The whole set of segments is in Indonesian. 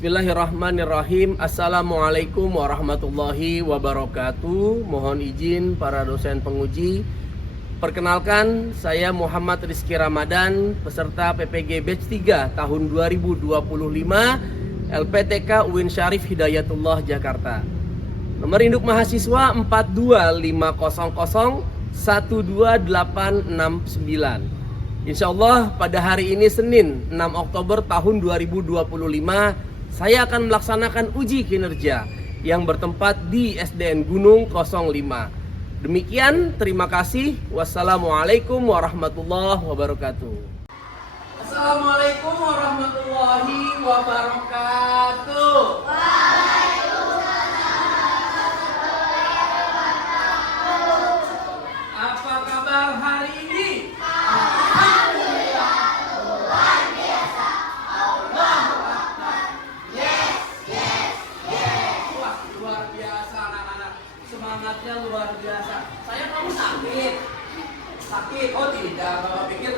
Bismillahirrahmanirrahim. Assalamualaikum warahmatullahi wabarakatuh. Mohon izin para dosen penguji. Perkenalkan, saya Muhammad Rizky Ramadan, peserta PPG Batch 3 tahun 2025 LPTK UIN Syarif Hidayatullah Jakarta. Nomor induk mahasiswa 425012869. Insya Allah pada hari ini Senin 6 Oktober tahun 2025 saya akan melaksanakan uji kinerja yang bertempat di SDN Gunung 05. Demikian, terima kasih. Wassalamualaikum warahmatullahi wabarakatuh. Assalamualaikum warahmatullahi wabarakatuh. Apa kabar hari ini? Semangatnya luar biasa. Saya kamu sakit? Sakit? Oh tidak, bapak pikir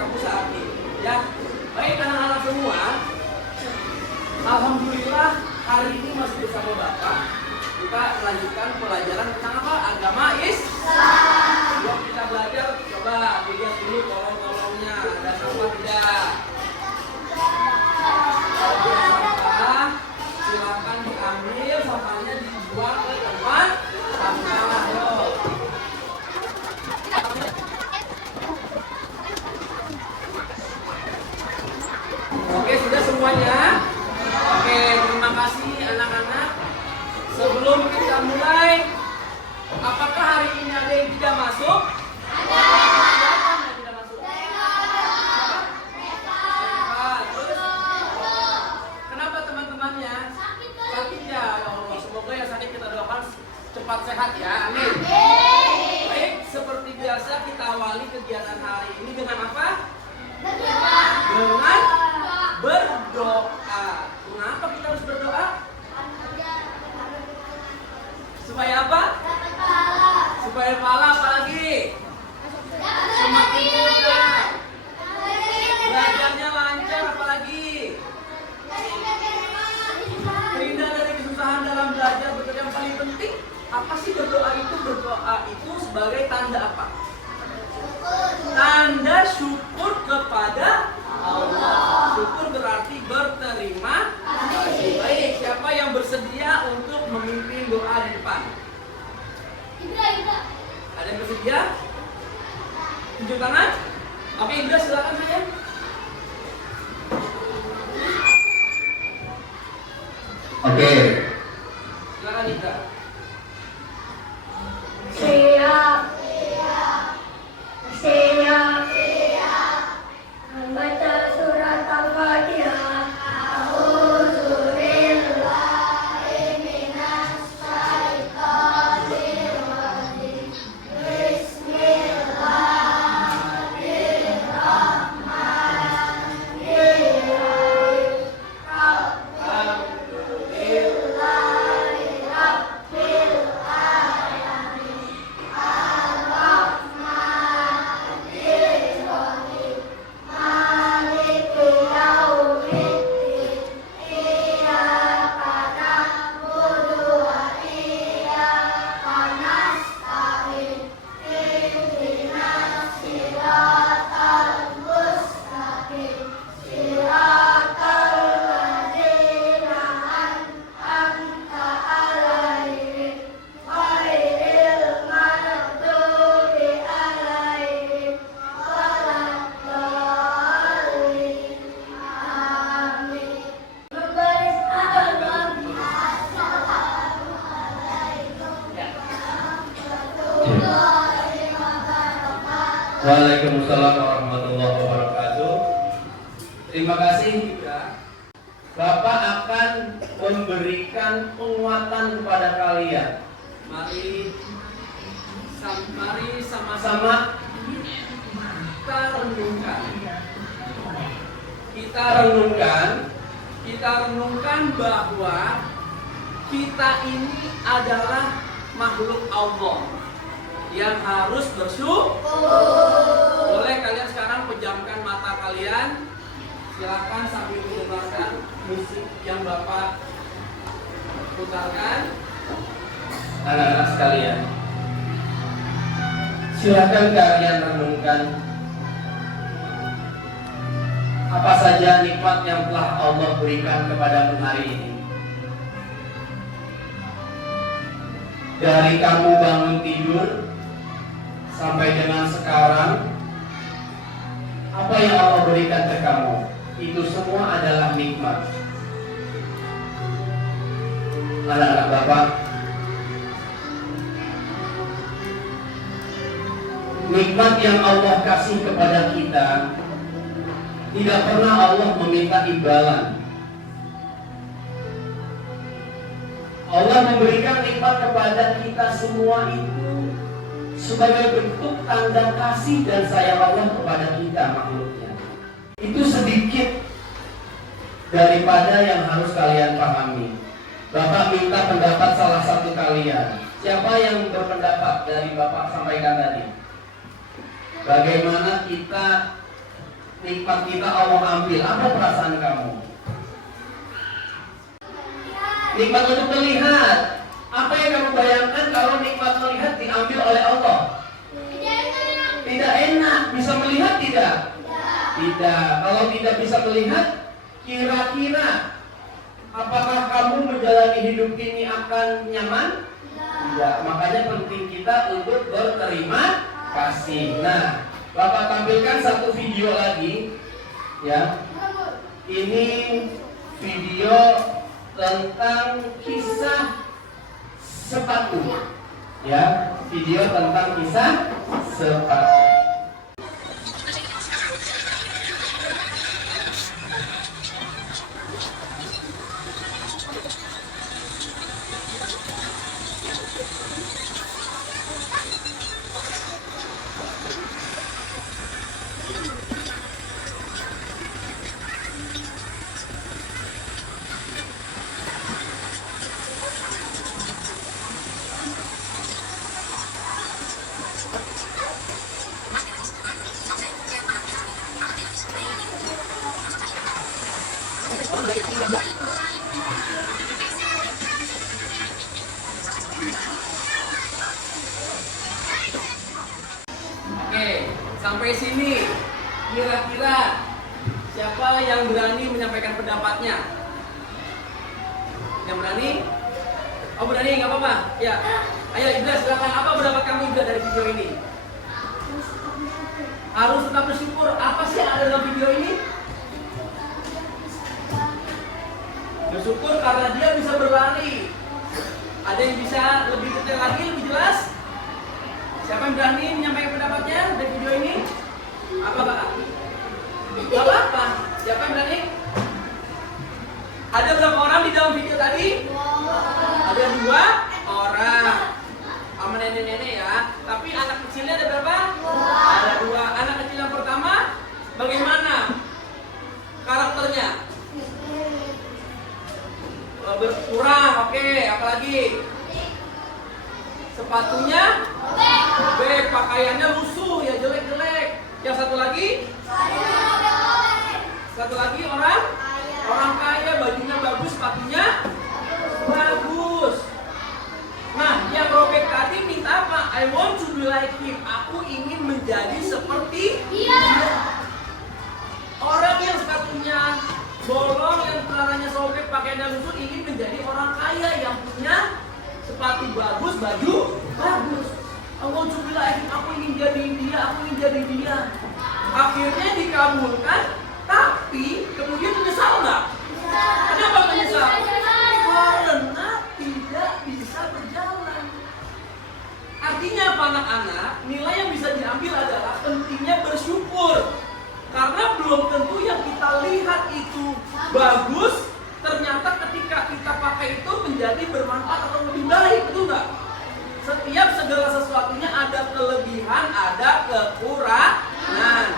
kamu sakit. Ya, baik anak-anak semua. Alhamdulillah hari ini masih bersama bapak. Kita lanjutkan pelajaran tentang apa? Agama Islam. Sebelum kita belajar, coba dilihat dulu kolong-kolongnya ada sampah tidak? Kalau ada sampah, silakan diambil, sampahnya dibuang ke tempat sampah. Oke, sudah semuanya? Oke, terima kasih anak-anak. Sebelum kita mulai, apakah hari ini ada yang tidak masuk? Ada. Yang tidak masuk? Kenapa teman-temannya? Sakit ya, ya Allah. Semoga yang sakit kita doakan cepat sehat ya. Amin. Baik, seperti biasa kita awali kegiatan hari ini dengan apa? Berdoa. Dengan berdoa. Kenapa kita harus berdoa? Supaya apa? Supaya pahala, apa lagi? Semakin mudah. Belajarnya lancar, apa lagi? Terhindar dari kesusahan dalam belajar. Betul, yang paling penting apa sih berdoa itu? Berdoa itu sebagai tanda apa? Tanda syukur kepada Allah. Syukur berarti berterima kasih. Baik, siapa yang bersedia untuk memimpin doa di depan? Indra. Ada yang bersedia? Tunjuk tangan. Oke, Indra silakan saya. Oke. Silakan Indra. Siap. Membaca surat Al-Fatihah. Waalaikumsalam warahmatullahi wabarakatuh. Terima kasih. Bapak akan memberikan penguatan kepada kalian. Mari sama-sama kita renungkan bahwa kita ini adalah makhluk Allah yang harus bersyukur. Boleh kalian sekarang pejamkan mata kalian. Silakan sambil mendengarkan musik yang Bapak putarkan. Anak-anak sekalian, silakan kalian renungkan apa saja nikmat yang telah Allah berikan kepadamu hari ini. Dari kamu bangun tidur sampai dengan sekarang, apa yang Allah berikan ke kamu, itu semua adalah nikmat. Anak-anak Bapak, nikmat yang Allah kasih kepada kita tidak pernah Allah meminta imbalan. Allah memberikan nikmat kepada kita semua itu sebagai bentuk tanda kasih dan sayang Allah kepada kita makhluknya. Itu sedikit daripada yang harus kalian pahami. Bapak minta pendapat salah satu kalian. Siapa yang berpendapat dari Bapak sampaikan tadi? Bagaimana kita nikmat kita Allah ambil? Apa perasaan kamu? Nikmat untuk melihat. Apa yang kamu bayangkan kalau nikmat melihat diambil oleh Allah? Tidak enak. Bisa melihat tidak? Tidak. Kalau tidak bisa melihat, kira-kira apakah kamu menjalani hidup ini akan nyaman? Tidak. Makanya penting kita untuk berterima kasih. Nah, Bapak tampilkan satu video lagi, ya. Ini video tentang kisah sepatu, ya. Video tentang kisah sepatu. Oke, sampai sini kira-kira siapa yang berani menyampaikan pendapatnya? Yang berani? Oh berani, nggak apa-apa. Ya, ayo Ibra, silakan. Apa pendapat kamu Ibra dari video ini? Harus tetap bersyukur. Apa sih yang ada dalam video ini? Bersyukur karena dia bisa berlari. Ada yang bisa lebih detail lagi, lebih jelas? Siapa yang berani menyampaikan pendapatnya dari video ini? Apa Pak? Gak apa-apa. Siapa yang berani? Ada berapa orang di dalam video tadi? Ada 2 orang. Sama nenek-nenek ya. Tapi anak kecilnya ada berapa? Ada 2. Anak kecil yang pertama bagaimana karakternya? Berkurang. Oke, apalagi? Sepatunya bebek, pakaiannya lusuh ya, jelek-jelek. Yang satu lagi? Satu lagi orang kaya, bajunya bagus, sepatunya bagus. Nah, yang robek tadi minta apa? I want to be like him. Aku ingin menjadi seperti dia. Orang yang sepatunya bolong, yang celananya sobek, pakaiannya lusuh, ingin menjadi orang kaya yang punya sepatu bagus, baju bagus. Aku coba lagi, aku ingin jadi dia, aku ingin jadi dia. Akhirnya dikabulkan, tapi kemudian menyesal nggak? Kenapa menyesal? Karena tidak bisa berjalan. Artinya apa anak-anak? Nilai yang bisa diambil adalah pentingnya bersyukur. Karena belum tentu yang kita lihat itu bagus, ternyata ketika kita pakai itu menjadi bermanfaat atau lebih baik, betul nggak? Setiap segala sesuatunya ada kelebihan, ada kekurangan.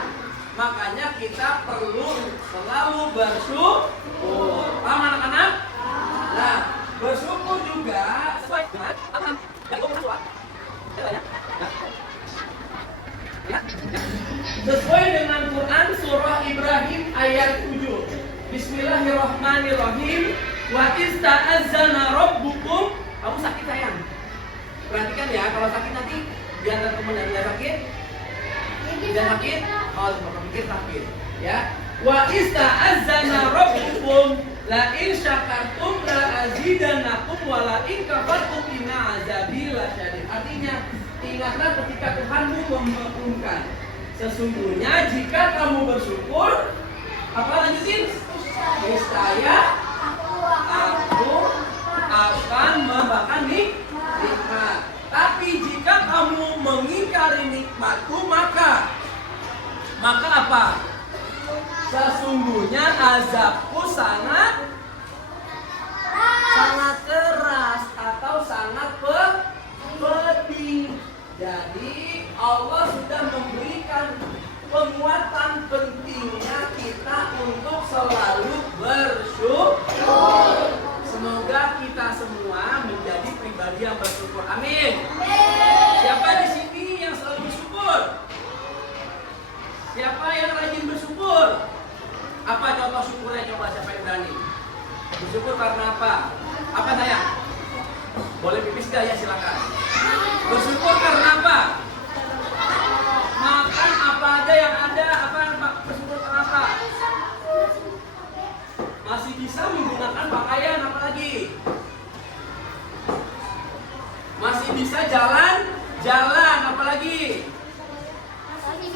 Makanya kita perlu selalu bersyukur. Paham anak-anak? Nah, bersyukur juga sesuai dengan sesuai dengan Quran surah Ibrahim ayat 7. Bismillahirrahmanirrahim. Wa ista'azzana rabbukum. Kamu sakit sayang? Perhatikan ya, kalau sakit nanti di antara teman yang nggak sakit, tidak sakit, oh bapak pikir sakit, ya. Wa ista'azzana rabbukum la in syakartum la azidannakum wa la in kafartum inna azabi lasyadid. Artinya, ingatlah ketika Tuhanmu memaklumkan. Sesungguhnya jika kamu bersyukur, apa lanjutin? Niscaya aku akan memberikan nikmat. Tapi jika kamu mengingkari nikmatku, maka apa? Sesungguhnya azabku sangat keras atau sangat pedih. Jadi Allah sudah memberikan penguatan pentingnya kita untuk selalu bersyukur. Semoga kita semua menjadi pribadi yang bersyukur. Amin. Siapa di sini yang selalu bersyukur? Siapa yang rajin bersyukur? Apa contoh syukurnya? Coba siapa yang berani? Bersyukur karena apa? Apa sayang? Boleh pipis gak ya? Silakan. Bersyukur karena apa? Makan apa aja yang ada. Apa bersyukur karena apa? Masih bisa menggunakan pakaian, apalagi? Masih bisa jalan, apalagi?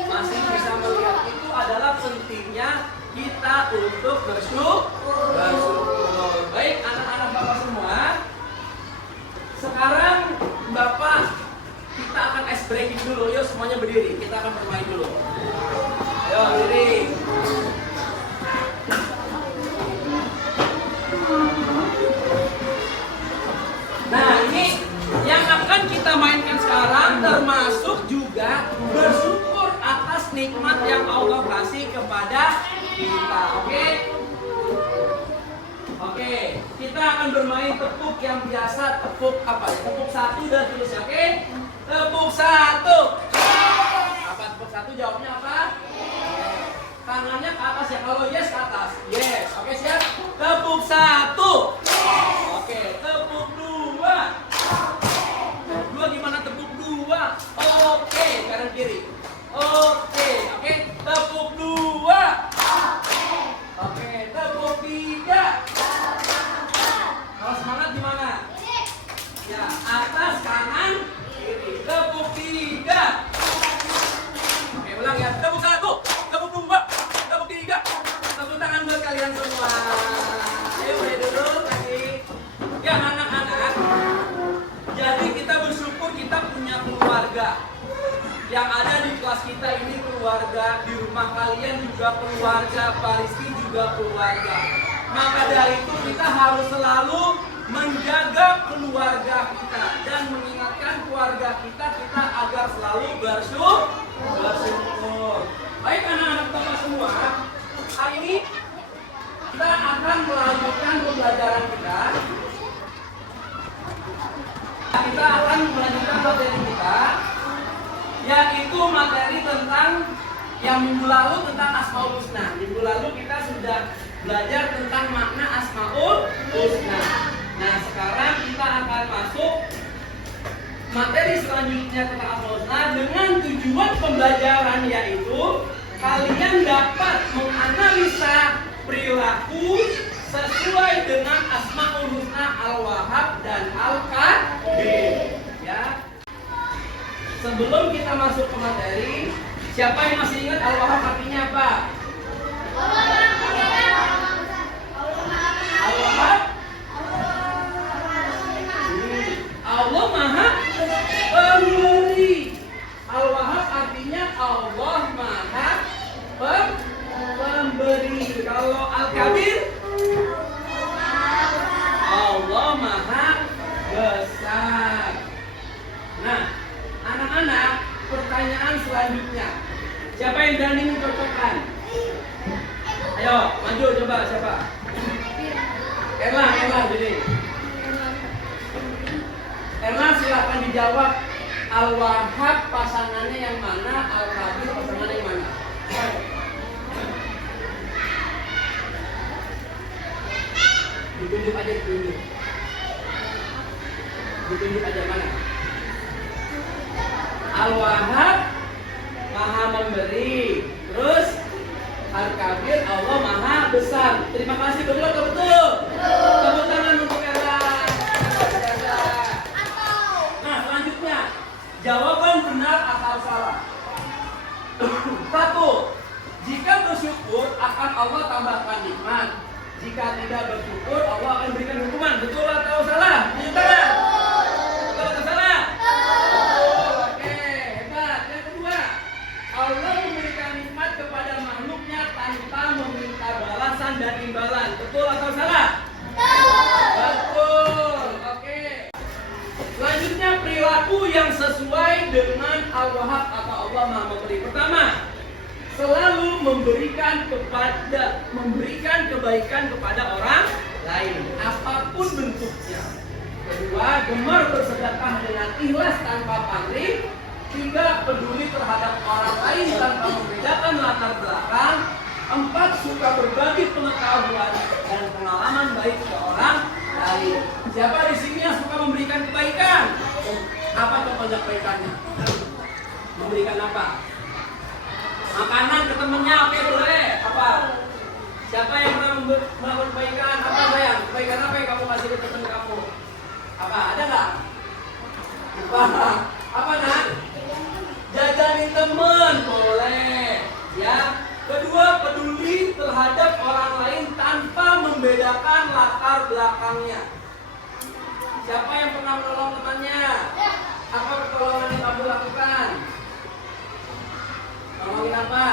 Masih bisa melihat. Itu adalah pentingnya kita untuk bersyukur. Baik anak-anak Bapak semua, sekarang Bapak kita akan ice breaking dulu. Yuk semuanya berdiri, kita akan bermain dulu. Yuk berdiri. Nah ini yang akan kita mainkan sekarang, termasuk juga bersyukur atas nikmat yang Allah kasih kepada kita. Oke, kita akan bermain tepuk yang biasa. Tepuk apa ya? Tepuk satu dan terusnya. Oke, tepuk satu. Apa tepuk satu? Jawabnya apa? Tangannya ke atas ya. Kalau yes ke atas. Yes. Oke siap. Tepuk satu. Oke, tepuk dua. Dua gimana tepuk dua? Oke, kanan kiri. Oke, tepuk dua. Oke, tepuk tiga. Kalau semangat gimana? Ya, atas kanan kiri. Tepuk tiga. Oke, ulang ya. Tepuk satu, tepuk dua, tepuk tiga. Tepuk tangan buat kalian semua. Ayo mulai dulu lagi. Ya anak-anak. Jadi kita bersyukur kita punya keluarga. Yang ada di kelas kita ini keluarga, di rumah kalian juga keluarga, Pak Rizky juga keluarga. Maka dari itu kita harus selalu menjaga keluarga kita dan mengingatkan keluarga kita agar selalu bersyukur. Baik anak-anak Bapak semua, hari ini kita akan melanjutkan pembelajaran kita. Kita akan melanjutkan materi kita, yaitu materi tentang yang minggu lalu tentang Asmaul Husna. Minggu lalu kita sudah belajar tentang makna Asmaul Husna. Nah sekarang kita akan masuk materi selanjutnya tentang Asmaul Husna dengan tujuan pembelajaran, yaitu kalian dapat menganalisa perilaku sesuai dengan Asmaul Husna Al-Wahhab dan Al-Qadir. Ya. Sebelum kita masuk ke materi, siapa yang masih ingat Al-Wahhab artinya apa? Al-Wahhab Allah Maha Pemberi. Al-Wahhab artinya Allah Maha Pemberi. Kalau Al-Kabir Allah Maha Besar. Nah, anak-anak, pertanyaan selanjutnya. Siapa yang berani mencocokkan? Ayo, maju coba siapa? Erla jadi. Erla silakan dijawab. Al-Wahhab pasangannya yang mana? Al-Qadir pasangannya yang mana? Ditunjuk aja, ditunjuk. Ditunjuk aja mana? Al-Wahhab Maha memberi. Terus Al-Kabir Allah Maha besar. Terima kasih, betul atau betul? Tepuk tangan untuk Ella. Nah, selanjutnya jawaban benar atau salah. 1. Jika bersyukur akan Allah tambahkan nikmat. Jika tidak bersyukur Allah akan berikan hukuman. Betul atau salah? Tunjuk tangan. Betul atau salah? Betul. Oke, hebat. Yang kedua, Allah memberikan nikmat kepada makhluknya tanpa meminta balasan dan imbalan. Betul atau salah? Betul. Oke. Selanjutnya, perilaku yang sesuai dengan Al-Wahhab atau Allah Maha Memberi. Pertama, selalu memberikan kebaikan kepada orang lain, apapun bentuknya. Kedua, gemar bersedekah dengan ikhlas tanpa pamrih. 3, peduli terhadap orang lain tanpa membedakan latar belakang. 4, suka berbagi pengetahuan dan pengalaman baik ke orang lain. Siapa di sini yang suka memberikan kebaikan? Apa contohnya kebaikannya? Memberikan apa? Makanan ke temennya, oke boleh. Apa? Siapa yang pernah melakukan kebaikan? Apa sayang? Kebaikan apa yang kamu kasih ke teman kamu? Apa? Ada nggak? Apa nak? Jajanin temen, boleh. Ya. Kedua, peduli terhadap orang lain tanpa membedakan latar belakangnya. Siapa yang pernah menolong temannya? Apa pertolongan yang kamu lakukan? Nolongin apa?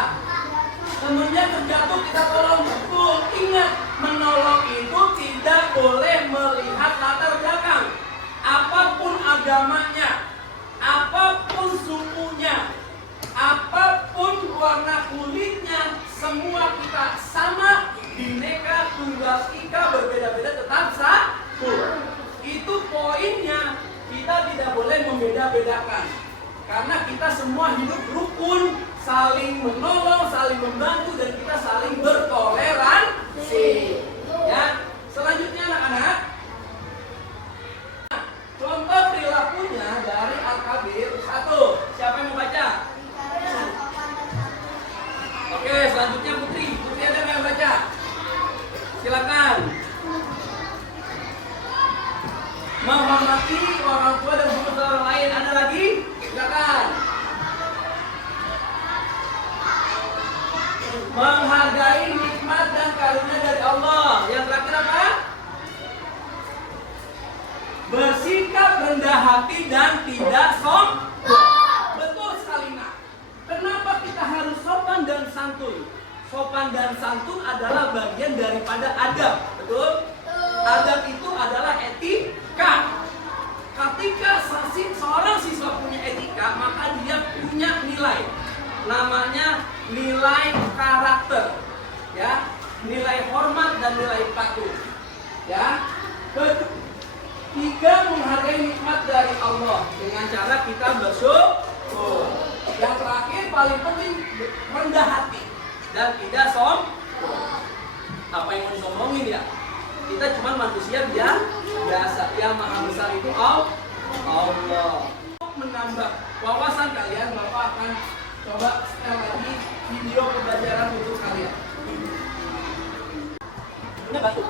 Temennya terjatuh, kita tolong. Betul. Ingat, menolong itu tidak boleh melihat latar belakang. Apapun agamanya, apapun sukunya, apapun warna kulitnya, semua kita sama. Bineka Tunggal Ika, berbeda-beda tetap satu. Itu poinnya. Kita tidak boleh membeda-bedakan. Karena kita semua hidup rukun, saling menolong, saling membantu, dan kita saling bertoleransi. Ya, selanjutnya anak-anak, contoh perilakunya dari Al-Kabir. 1, siapa yang mau baca? Oke, selanjutnya Putri. Putri ada yang baca? Silakan. Menghormati orang tua dan guru orang lain. Ada lagi? Silakan. Menghargai nikmat dan karunia dari Allah. Yang terakhir apa? Bersikap rendah hati dan tidak sombong. Betul sekali nak. Kenapa kita harus sopan dan santun? Sopan dan santun adalah bagian daripada adab. Betul? Adab itu adalah etika. Ketika seorang siswa punya etika, maka dia punya nilai. Namanya nilai karakter, ya, nilai hormat dan nilai patuh, ya. Ketiga, menghargai nikmat dari Allah dengan cara kita bersyukur. Yang terakhir paling penting, rendah hati dan tidak sombong. Apa yang mau disombongin ya? Kita cuma manusia biasa. Yang maha besar itu Allah. Untuk menambah wawasan kalian, Bapak akan coba setel lagi video pembelajaran untuk kalian. Ini batu.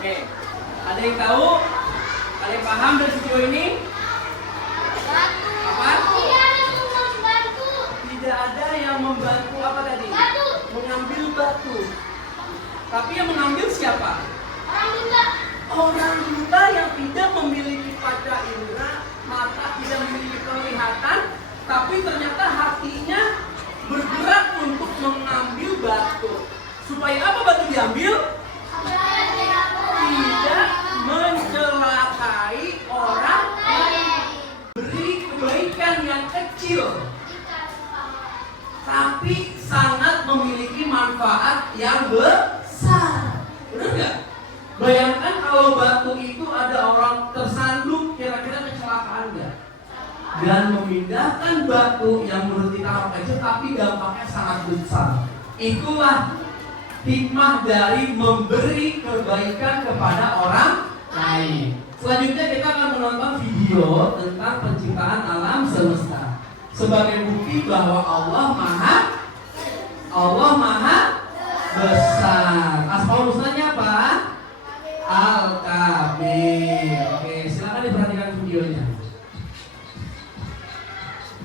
Oke, ada yang tahu? Ada yang paham dari video ini? Apa? Tidak ada yang membantu apa tadi? Mengambil batu. Tapi yang mengambil siapa? Orang buta yang tidak memiliki panca indera, mata tidak memiliki penglihatan, tapi ternyata hatinya bergerak untuk mengambil batu. Supaya apa batu diambil? Tidak mencelakai orang lain. Beri kebaikan yang kecil. nggak? Bayangkan kalau batu itu ada orang tersandung, kira-kira kecelakaan nggak? Dan memindahkan batu yang menurut kita kecil tapi dampaknya sangat besar. Itulah hikmah dari memberi kebaikan kepada orang lain. Selanjutnya kita akan menonton video tentang penciptaan alam semesta sebagai bukti bahwa Allah Maha besar. Asmaul husnanya apa? Al-Kabir. Oke, silakan diperhatikan videonya.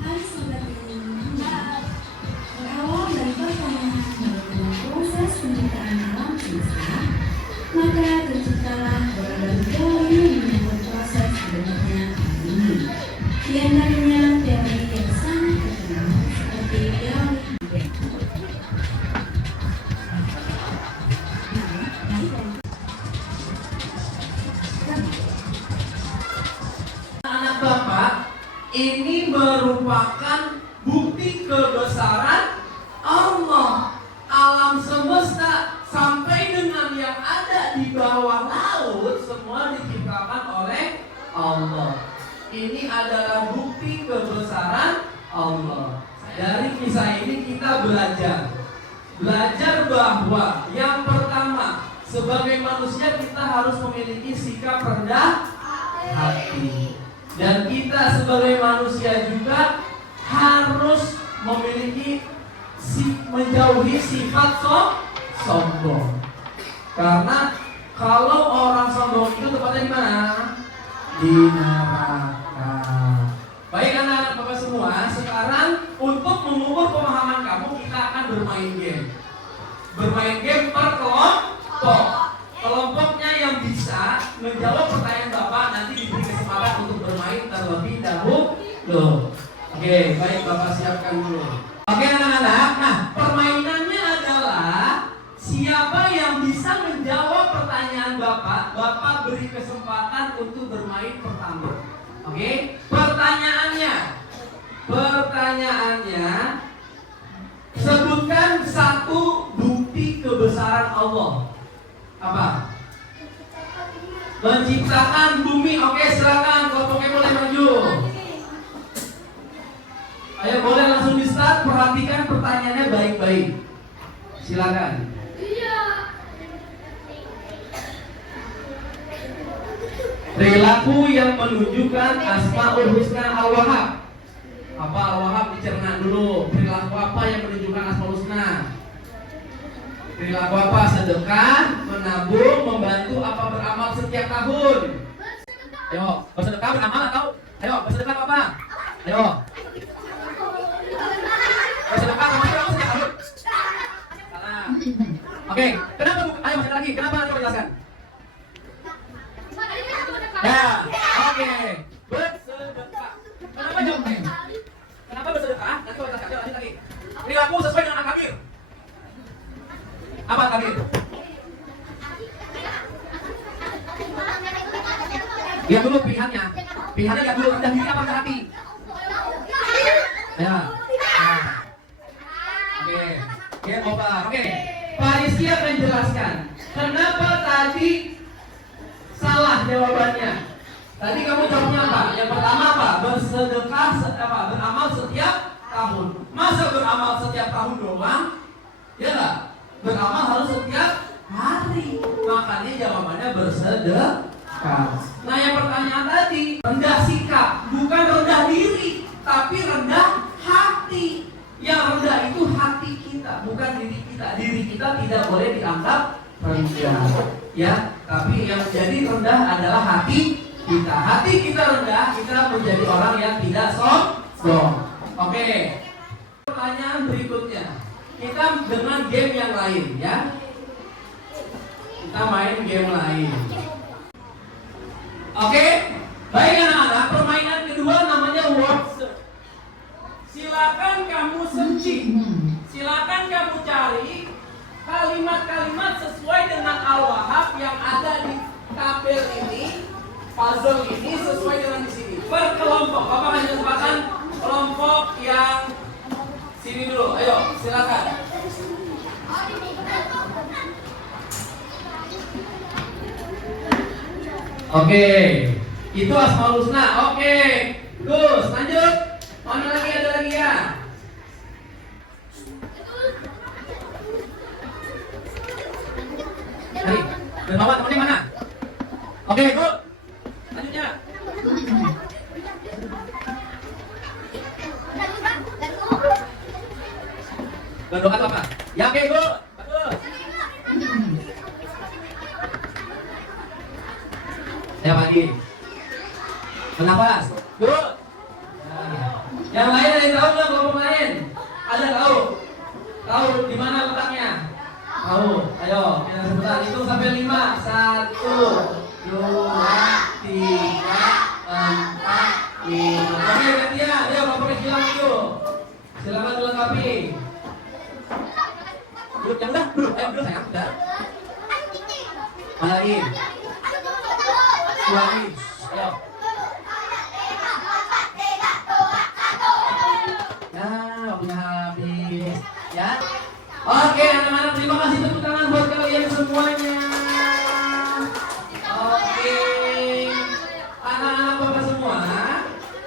Hai sobat Muhammad, berawal dari pertanyaan dalam proses penciptaan alam semesta, maka terciptalah berbagai teori yang menyangkut proses terbentuknya alam ini. Di antaranya teori yang sangat terkenal seperti teori Big Bang. Anak Bapak, ini merupakan bukti kebesaran Allah. Alam semesta sampai dengan yang ada di bawah laut semua diciptakan oleh Allah. Ini adalah bukti kebesaran Allah. Dari kisah ini kita belajar bahwa yang pertama, sebagai manusia kita harus memiliki sikap rendah hati. Dan kita sebagai manusia juga harus memiliki menjauhi sifat sombong. Karena kalau orang sombong itu tepatnya di mana? Di neraka. Baik anak-anak Bapak semua, sekarang untuk mengukur pemahaman kamu kita akan bermain game. Bermain game per kelompok. Kelompoknya yang bisa menjawab pertanyaan Bapak nanti diberi kesempatan untuk bermain terlebih dahulu. Oke, baik Bapak siapkan dulu. Oke anak-anak, nah permainannya adalah siapa yang bisa menjawab pertanyaan Bapak, Bapak beri kesempatan untuk bermain pertama. Oke, pertanyaannya sebutkan satu bukti kebesaran Allah. Apa? Menciptakan bumi. Oke, silakan kelompoknya boleh maju. Ayo boleh langsung di start. Perhatikan pertanyaannya baik-baik. Silakan. Perilaku yang menunjukkan Asmaul Husna Al-Wahhab. Apa Al-Wahhab dicerna dulu. Perilaku apa yang menunjukkan Asmaul Husna? Perilaku apa? Sedekah, menabung, membantu, apa beramal setiap tahun? Ayo, bersedekah beramal atau? Ayo, bersedekah apa? Ayo. Bersedekah sama setiap tahun? Salah. Oke, kenapa? Ayo masih lagi. Kenapa? Coba jelaskan. Ya, oke. Bersedekah. Kenapa jawabnya? Kenapa bersedekah? Nanti coba jelaskan. Ayo lanjut lagi. Perilaku sesuai dengan Al-Kabir. Apa Kabir? Lihat dulu pilihannya. Pilihannya lihat dulu rendah diri apa rendah hati. Ya. Oke. Game over. Oke. Pak Rizky akan jelaskan kenapa tadi salah jawabannya. Tadi kamu jawabnya apa? Yang pertama apa? Bersedekah beramal setiap tahun. Masa beramal setiap tahun doang? Ya enggak? Beramal harus setiap hari. Makanya jawabannya bersedekah. Nah yang pertanyaan tadi, rendah sikap, bukan rendah diri, tapi rendah hati. Yang rendah itu hati kita, bukan diri kita. Diri kita tidak boleh dianggap rendah, ya. Tapi yang menjadi rendah adalah hati kita. Hati kita rendah, kita menjadi orang yang tidak sombong. Oke. Pertanyaan berikutnya. Kita dengan game yang lain, ya. Kita main game lain. Oke, baik anak-anak. Permainan kedua namanya word search. Silakan kamu searching. Silakan kamu cari kalimat-kalimat sesuai dengan Al-Wahhab yang ada di tabel ini, puzzle ini sesuai dengan di sini. Per kelompok. Bapak kasih kesempatan kelompok yang sini dulu, ayo silakan. Oke, itu Asmaul Husna. Oke, Gus, lanjut. Mana lagi, ada lagi ya? Hai, dan bawa temennya mana? Oke, Bu. Lanjutnya. Berdoa apa? Ya, oke, Bu. Bagus. Ya, pagi. Bernafas. Bu. Yang lain ada yang tahu nggak kelompok lain? Ada tahu? Tahu di mana letaknya? Tahu. Ayo, kita sebentar. Itu sampai 5. 1, 2, 3, 4, 5. Oke, gantian. Ayo, kelompoknya hilang itu. Silakan dilengkapi. Duduk yang udah, duduk. Ayo, duduk sayang. Udah. Mana lagi? Lagi. Ayo. Ya, waktunya habis. Ya. Oke, anak-anak, terima kasih tepuk tangan buat kalian semuanya. Oke, anak-anak bapak semua.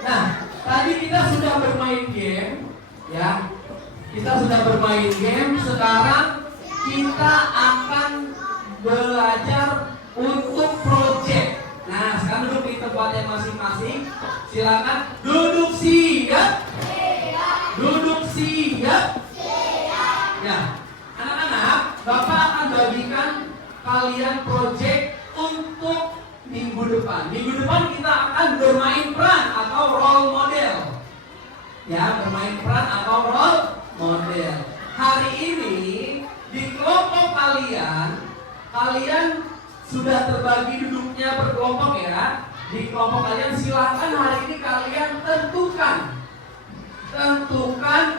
Nah, tadi kita sudah bermain game, ya. Kita sudah bermain game. Sekarang kita akan belajar untuk project. Nah, sekarang duduk di tempatnya masing-masing. Silakan duduk siap. Duduk siap. Ya, anak-anak, Bapak akan bagikan kalian project untuk minggu depan. Minggu depan kita akan bermain peran atau role model. Ya, bermain peran atau role model. Hari ini di kelompok kalian sudah terbagi duduknya berkelompok ya. Di kelompok kalian silakan hari ini kalian tentukan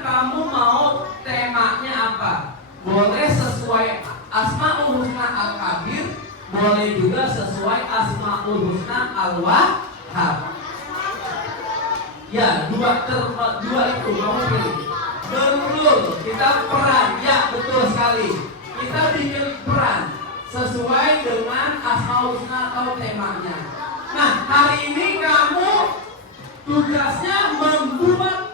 kamu mau temanya apa. Boleh sesuai Asmaul Husna Al-Kabir, boleh juga sesuai Asmaul Husna Al-Wahhab. Ya, dua itu kamu pilih. Betul, kita peran. Ya, betul sekali. Kita bikin peran sesuai dengan Asmaul Husna atau temanya. Nah, hari ini kamu tugasnya membuat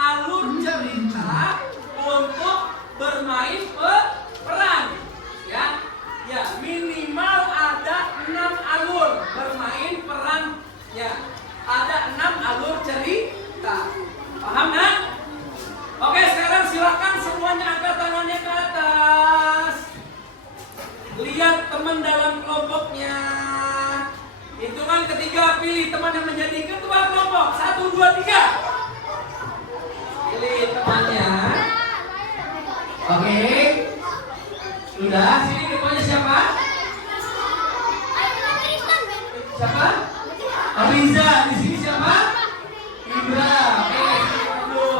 alur cerita untuk bermain peran. Ya, minimal ada 6 alur bermain peran. Ya, ada 6 alur cerita. Paham nak? Oke, sekarang silakan semuanya angkat tangannya ke atas. Lihat teman dalam kelompoknya. Hitungan ketiga, pilih teman yang menjadi ketua kelompok. 1, 2, 3. Pilih temannya. Oke. Sudah, sini ketuanya siapa? Siapa? Ariza. Di sini siapa? Indra. Oke, dulu.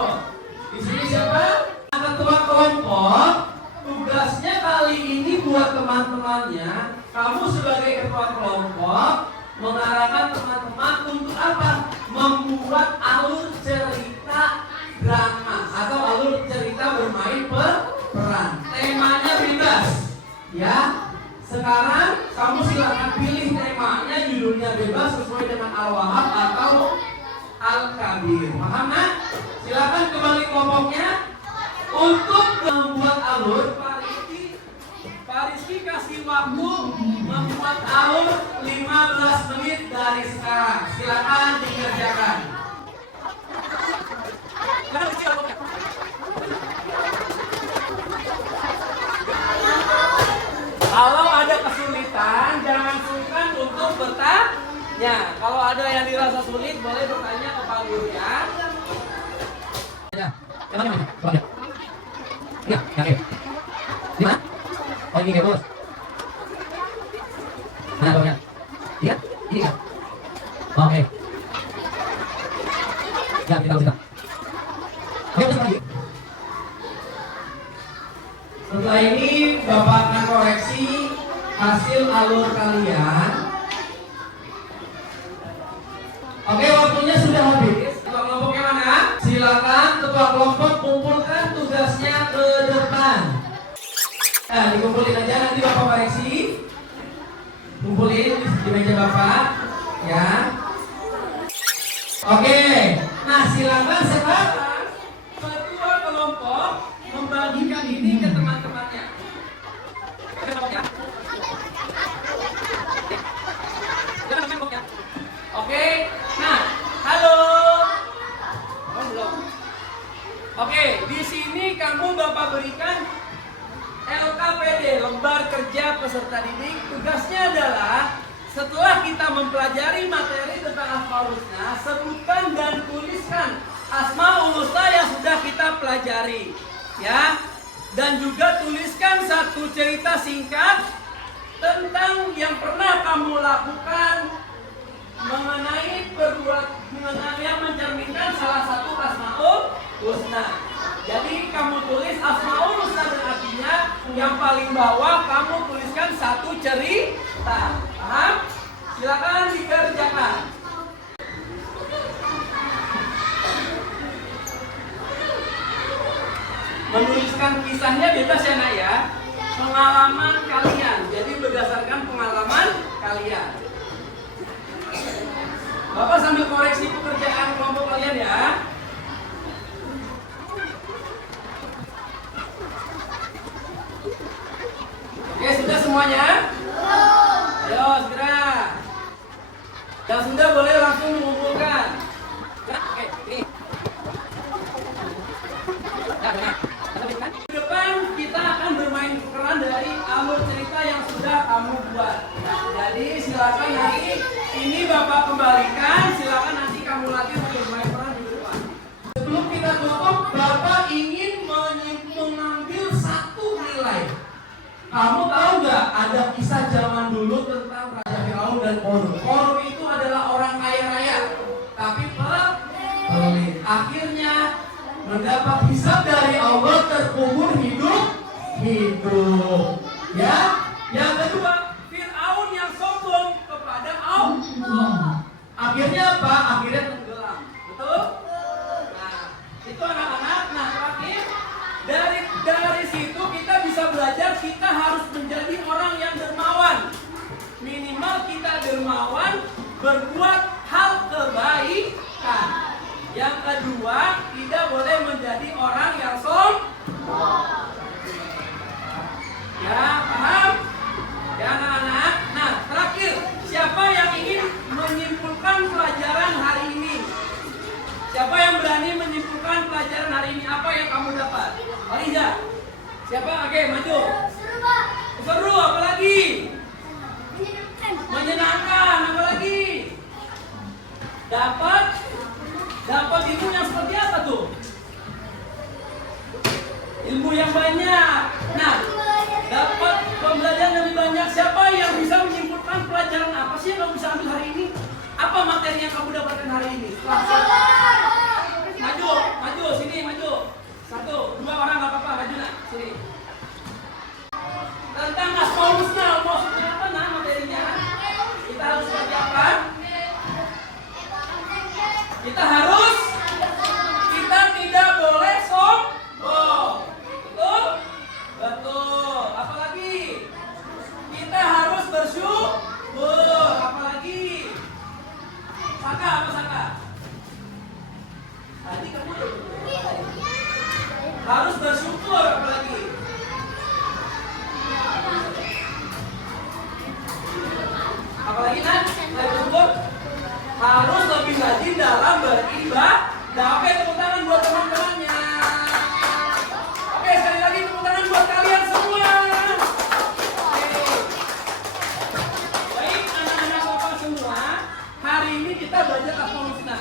Di sini siapa? Ketua kelompok. Tugasnya kali ini buat teman-temannya. Kamu sebagai ketua kelompok mengarahkan teman-teman untuk apa? Membuat alur cerita drama atau alur cerita bermain peran. Temanya bebas, ya. Sekarang kamu silakan pilih temanya, judulnya bebas sesuai dengan Al-Wahhab atau Al-Kabir. Paham nak? Silakan kembali kelompoknya untuk membuat alur. Pak Rizky kasih waktu membuat alur 15 menit dari sekarang. Silakan dikerjakan. Kalau ada kesulitan, jangan sungkan untuk bertanya. Kalau ada yang dirasa sulit, boleh bertanya ke Pak Guru ya. Ya, yang mana? Ya, oke. Di mana? Oh, ini ya, Bos. Mana bawahnya? Iya? Ini kan? Oh, oke. Ya, kita lakukan. Oke, terus lagi. Setelah ini Bapak akan koreksi hasil alur kalian. Oke, waktunya sudah habis. Ketua kelompoknya mana? Silakan ketua kelompok kumpulkan tugasnya ke depan. Nah, dikumpulin aja, nanti Bapak koreksi. peserta didik, tugasnya adalah setelah kita mempelajari materi tentang Asmaul Husna, sebutkan dan tuliskan Asmaul Husna yang sudah kita pelajari, ya. Dan juga tuliskan satu cerita singkat tentang yang pernah kamu lakukan mengenai yang mencerminkan salah satu Asmaul Husna. Jadi kamu tulis Asmaul Husna dan artinya, yang paling bawah kamu tuliskan satu cerita. Paham? Silakan dikerjakan. Menuliskan kisahnya bebas ya nak ya. Pengalaman kalian. Jadi berdasarkan pengalaman kalian. Bapak sambil koreksi pekerjaan kelompok kalian ya. Oke, sudah semuanya? Ayo segera. Yang sudah boleh langsung mengumpulkan. Oke, ini. Di depan kita akan bermain peran dari alur cerita yang sudah kamu buat. Jadi silakan nanti ini Bapak kembalikan, silakan nanti kamu latih untuk bermain peran di depan. Sebelum kita tutup, Bapak ingin mengambil satu nilai. Kamu tahu nggak ada kisah zaman dulu tentang Raja Firaun dan Qarun. Qarun itu adalah orang kaya raya, tapi pelit. Akhirnya mendapat hisab dari Allah, terkubur hidup. Ya. Yang kedua, Firaun yang sombong kepada Allah. Akhirnya apa? Akhirnya tenggelam. Betul? Nah, itu anak-anak. Nah, terakhir dari situ kita bisa belajar kita harus menjadi orang yang dermawan. Minimal kita dermawan, berbuat hal kebaikan. Yang kedua, tidak boleh menjadi orang yang sombong. Ya, paham? Ya anak-anak. Nah, terakhir, siapa yang ingin menyimpulkan pelajaran hari ini? Siapa yang berani menyimpulkan pelajaran hari ini? Apa yang kamu dapat? Aliza. Siapa? Oke, maju. Seru, apa lagi? Menyenangkan, apa lagi? Dapat ilmu yang seperti apa tuh? Ilmu yang banyak. Nah, dapat pembelajaran yang lebih banyak. Siapa yang bisa menyimpulkan pelajaran apa sih yang kamu bisa ambil hari ini? Apa materi yang kamu dapatkan hari ini? Maju, sini, maju. 1, 2 orang nggak apa-apa, maju nak, sini. Tentang Asmaul Husna, maksudnya apa nah materinya? Kita harus seperti apa? Kita tidak boleh sombong. Betul? Betul. Apalagi? Kita harus bersyukur. Apalagi? Saka, apa Saka? Tadi kamu harus bersyukur, apalagi? Apalagi nak? Bersyukur. Harus lebih rajin dalam beribadah. Oke, tepuk tangan buat teman-temannya. Oke, sekali lagi tepuk tangan buat kalian semua. Oke. Baik, anak-anak Bapak semua, hari ini kita belajar Asmaul Husna.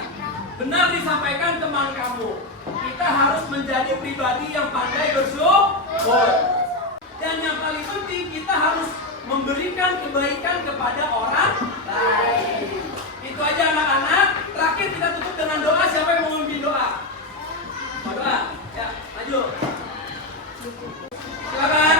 Benar disampaikan teman kamu. Kita harus menjadi pribadi yang pandai bersyukur. Dan yang paling penting, kita harus memberikan kebaikan kepada orang lain. Itu aja anak-anak. Terakhir kita tutup dengan doa. Siapa yang mau memimpin doa? Mau doa? Ya, maju. Silakan.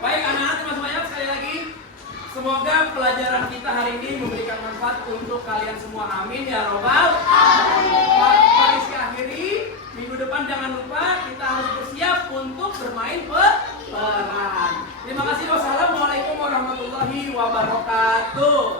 Baik anak-anak terima banyak sekali lagi. Semoga pelajaran kita hari ini memberikan manfaat untuk kalian semua. Amin ya robbal alamin. Mari kita akhiri. Minggu depan jangan lupa kita harus bersiap untuk bermain peran. Terima kasih. Wassalamualaikum warahmatullahi wabarakatuh.